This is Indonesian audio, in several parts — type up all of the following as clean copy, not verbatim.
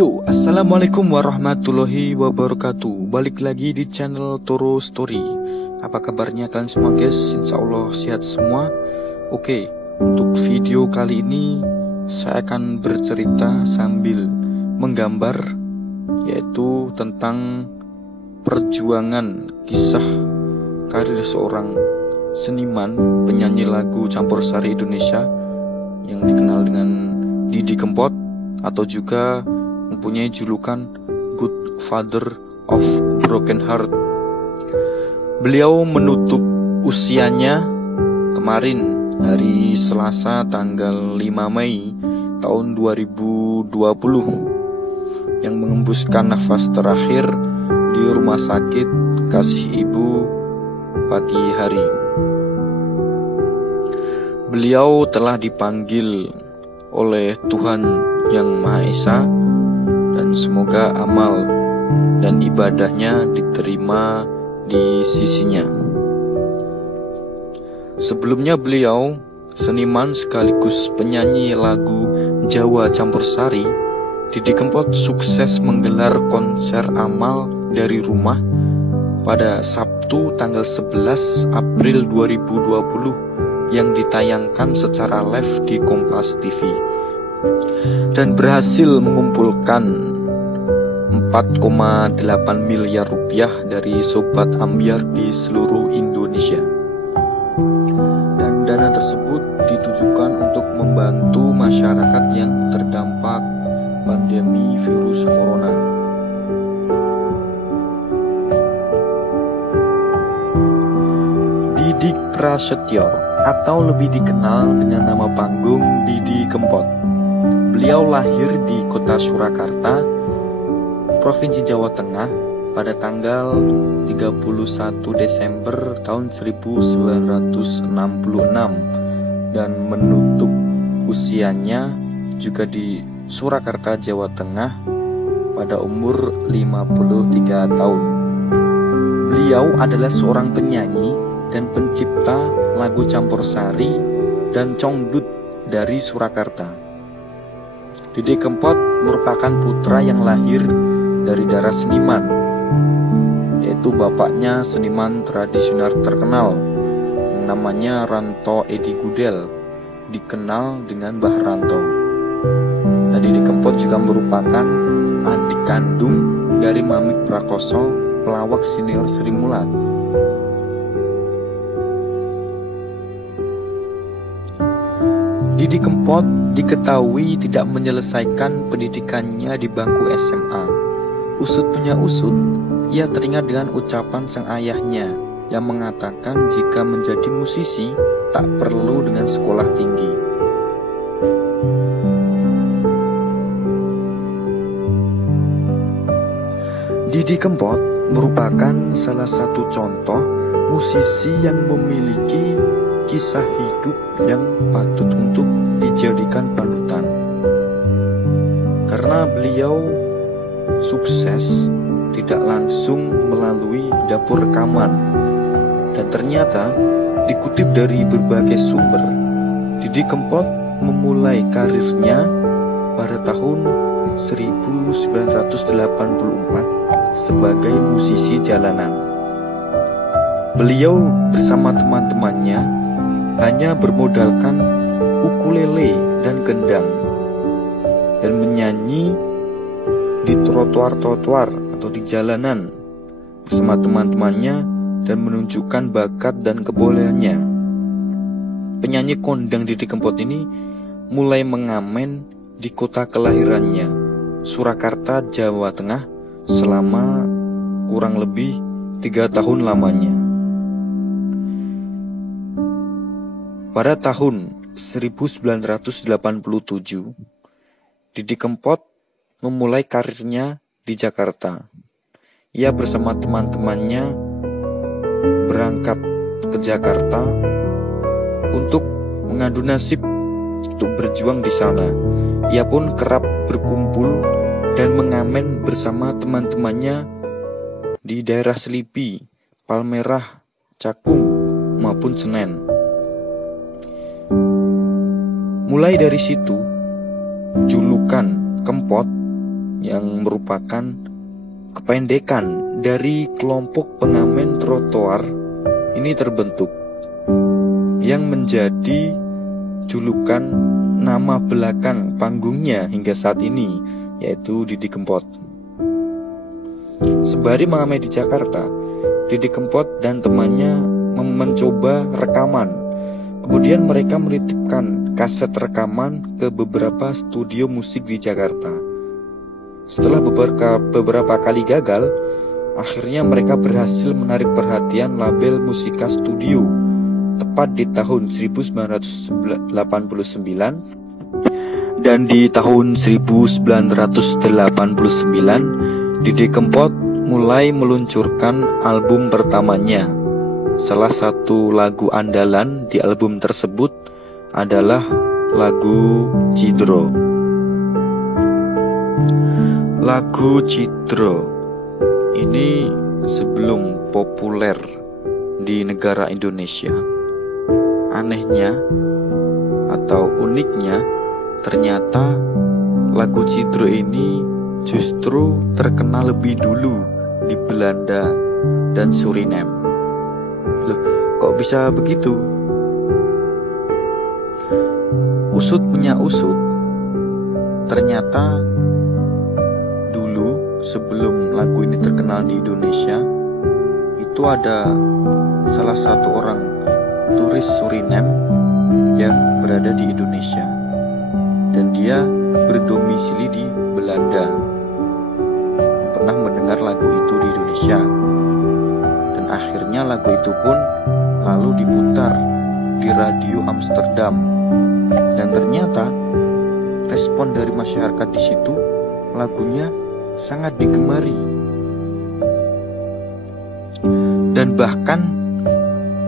Yo, assalamualaikum warahmatullahi wabarakatuh. Balik lagi di channel Toro Story. Apa kabarnya kalian semua guys? Insya Allah sehat semua. Oke, untuk video kali ini saya akan bercerita sambil menggambar, yaitu tentang perjuangan kisah karir seorang seniman penyanyi lagu campur sari Indonesia yang dikenal dengan Didi Kempot, atau juga mempunyai julukan Good Father of Broken Heart. Beliau menutup usianya kemarin hari Selasa tanggal 5 Mei tahun 2020 yang mengembuskan nafas terakhir di Rumah Sakit Kasih Ibu pagi hari. Beliau telah dipanggil oleh Tuhan Yang Maha Esa, dan semoga amal dan ibadahnya diterima di sisinya. Sebelumnya beliau seniman sekaligus penyanyi lagu Jawa campur sari. Didi Kempot sukses menggelar konser amal dari rumah pada Sabtu tanggal 11 April 2020 yang ditayangkan secara live di Kompas TV, dan berhasil mengumpulkan 4,8 miliar rupiah dari sobat ambyar di seluruh Indonesia. Dan dana tersebut ditujukan untuk membantu masyarakat yang terdampak pandemi virus corona. Didi Prasetyo, atau lebih dikenal dengan nama panggung Didi Kempot. Beliau lahir di kota Surakarta, Provinsi Jawa Tengah pada tanggal 31 Desember tahun 1966 dan menutup usianya juga di Surakarta, Jawa Tengah pada umur 53 tahun. Beliau adalah seorang penyanyi dan pencipta lagu campur sari dan congdut dari Surakarta. Didi Kempot merupakan putra yang lahir dari darah seniman, yaitu bapaknya seniman tradisional terkenal yang namanya Ranto Edi Gudel, dikenal dengan Mbah Ranto. Nah, Didi Kempot juga merupakan adik kandung dari Mamik Prakoso, pelawak senior Sri Mulat. Didi Kempot diketahui tidak menyelesaikan pendidikannya di bangku SMA. Usut punya usut, ia teringat dengan ucapan sang ayahnya yang mengatakan jika menjadi musisi tak perlu dengan sekolah tinggi. Didi Kempot merupakan salah satu contoh musisi yang memiliki kisah hidup yang patut untuk dijadikan panutan, karena beliau sukses tidak langsung melalui dapur rekaman, dan ternyata dikutip dari berbagai sumber, Didi Kempot memulai karirnya pada tahun 1984 sebagai musisi jalanan. Beliau bersama teman-temannya hanya bermodalkan ukulele dan gendang, dan menyanyi di trotoar-trotoar atau di jalanan bersama teman-temannya dan menunjukkan bakat dan kebolehannya. Penyanyi kondang Didi Kempot ini mulai mengamen di kota kelahirannya, Surakarta, Jawa Tengah, selama kurang lebih 3 tahun lamanya. Pada tahun 1987, Didi Kempot memulai karirnya di Jakarta. Ia bersama teman-temannya berangkat ke Jakarta untuk mengadu nasib untuk berjuang di sana. Ia pun kerap berkumpul dan mengamen bersama teman-temannya di daerah Selipi, Palmerah, Cakung, maupun Senen. Mulai dari situ, julukan Kempot yang merupakan kependekan dari kelompok pengamen trotoar ini terbentuk, yang menjadi julukan nama belakang panggungnya hingga saat ini, yaitu Didi Kempot. Sembari mengamen di Jakarta, Didi Kempot dan temannya mencoba rekaman. Kemudian mereka menitipkan kaset rekaman ke beberapa studio musik di Jakarta. Setelah beberapa kali gagal, akhirnya mereka berhasil menarik perhatian label Musika Studio. Tepat di tahun 1989 dan di tahun 1989 Didi Kempot mulai meluncurkan album pertamanya. Salah satu lagu andalan di album tersebut adalah lagu Cidro. Lagu Cidro ini sebelum populer di negara Indonesia, anehnya atau uniknya, ternyata lagu Cidro ini justru terkenal lebih dulu di Belanda dan Suriname. Loh, kok bisa begitu? Usut punya usut, ternyata dulu sebelum lagu ini terkenal di Indonesia, itu ada salah satu orang turis Suriname yang berada di Indonesia, dan dia berdomisili di Belanda, pernah mendengar lagu itu di Indonesia, dan akhirnya lagu itu pun lalu diputar di radio Amsterdam, dan ternyata respon dari masyarakat di situ, lagunya sangat digemari, dan bahkan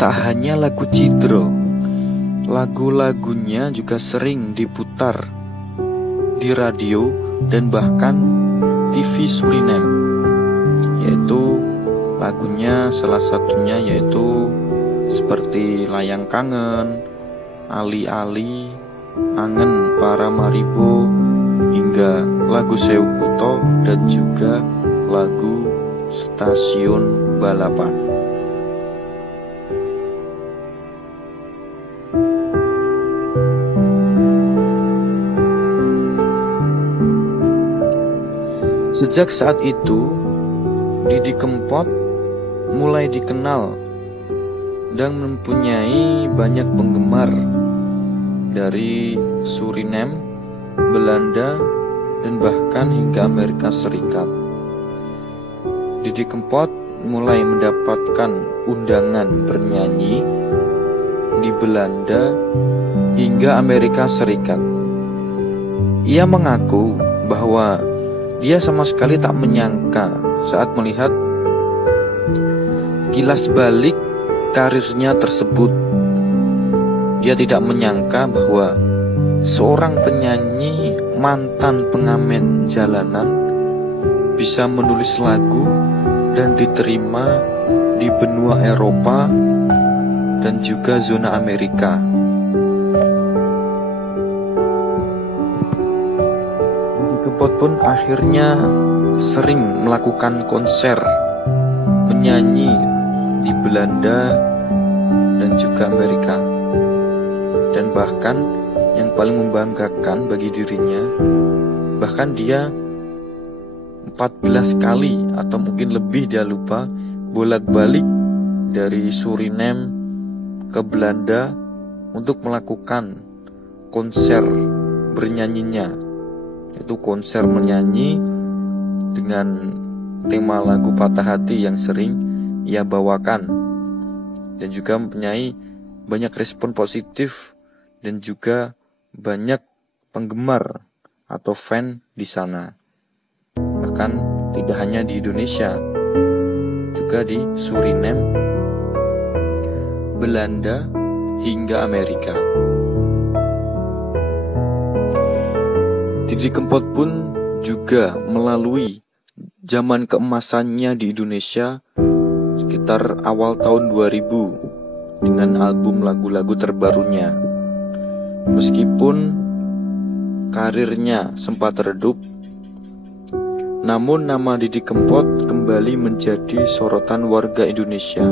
tak hanya lagu Cidro, lagu-lagunya juga sering diputar di radio dan bahkan TV Suriname, yaitu lagunya salah satunya yaitu seperti Layang Kangen, Ali-Ali, Angen Para Maribo, hingga lagu Sewu Kuto dan juga lagu Stasiun Balapan. Sejak saat itu, Didi Kempot mulai dikenal dan mempunyai banyak penggemar dari Suriname, Belanda, dan bahkan hingga Amerika Serikat. Didi Kempot mulai mendapatkan undangan bernyanyi di Belanda hingga Amerika Serikat. Ia mengaku bahwa dia sama sekali tak menyangka saat melihat kilas balik karirnya tersebut. Dia tidak menyangka bahwa seorang penyanyi mantan pengamen jalanan bisa menulis lagu dan diterima di benua Eropa dan juga zona Amerika. Kempot pun akhirnya sering melakukan konser menyanyi di Belanda dan juga Amerika. Dan bahkan yang paling membanggakan bagi dirinya, bahkan dia 14 kali atau mungkin lebih, dia lupa, bolak-balik dari Suriname ke Belanda untuk melakukan konser bernyanyinya, yaitu konser menyanyi dengan tema lagu Patah Hati yang sering ia bawakan, dan juga mempunyai banyak respon positif dan juga banyak penggemar atau fan di sana. Bahkan tidak hanya di Indonesia, juga di Suriname, Belanda, hingga Amerika. Didi Kempot pun juga melalui zaman keemasannya di Indonesia sekitar awal tahun 2000 dengan album lagu-lagu terbarunya. Meskipun karirnya sempat redup, Namun nama Didi Kempot kembali menjadi sorotan warga Indonesia,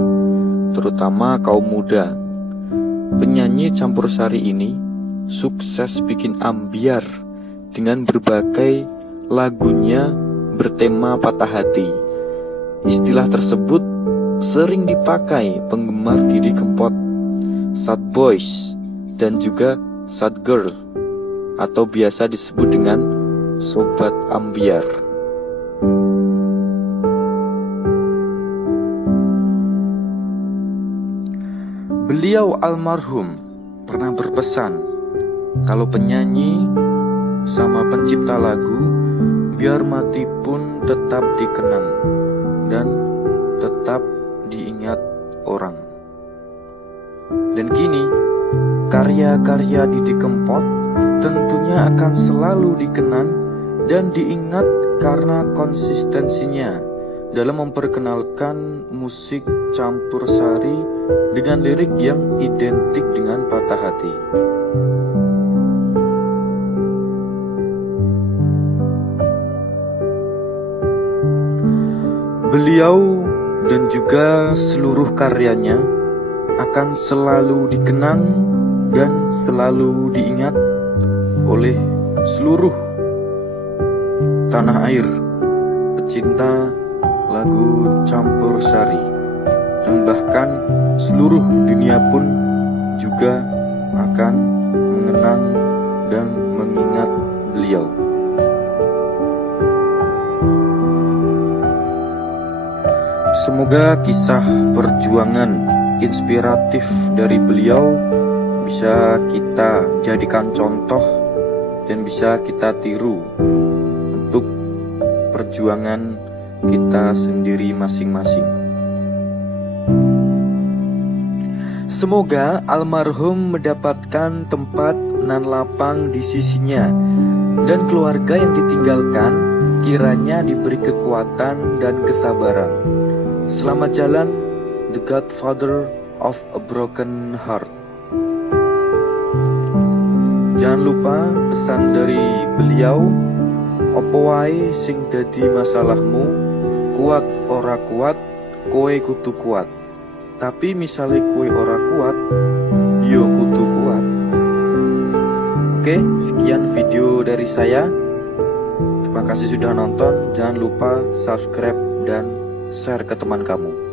terutama kaum muda. Penyanyi campursari ini sukses bikin ambiar dengan berbagai lagunya bertema patah hati. Istilah tersebut sering dipakai penggemar Didi Kempot, sad boys, dan juga sad girl, atau biasa disebut dengan sobat ambiar. Beliau almarhum pernah berpesan kalau penyanyi sama pencipta lagu biar mati pun tetap dikenang dan tetap diingat orang. Dan kini karya-karya Didi Kempot tentunya akan selalu dikenang dan diingat karena konsistensinya dalam memperkenalkan musik campursari dengan lirik yang identik dengan patah hati. Beliau dan juga seluruh karyanya akan selalu dikenang dan selalu diingat oleh seluruh tanah air pecinta lagu campursari, dan bahkan seluruh dunia pun juga akan mengenang dan mengingat beliau. Semoga kisah perjuangan inspiratif dari beliau bisa kita jadikan contoh dan bisa kita tiru untuk perjuangan kita sendiri masing-masing. Semoga almarhum mendapatkan tempat nan lapang di sisinya, dan keluarga yang ditinggalkan kiranya diberi kekuatan dan kesabaran. Selamat jalan, the Godfather of a Broken Heart. Jangan lupa pesan dari beliau, opo wae sing dadi masalahmu, kuat ora kuat, kowe kudu kuat. Tapi misalnya kowe ora kuat, yo kudu kuat. Oke, sekian video dari saya. Terima kasih sudah nonton. Jangan lupa subscribe dan share ke teman kamu.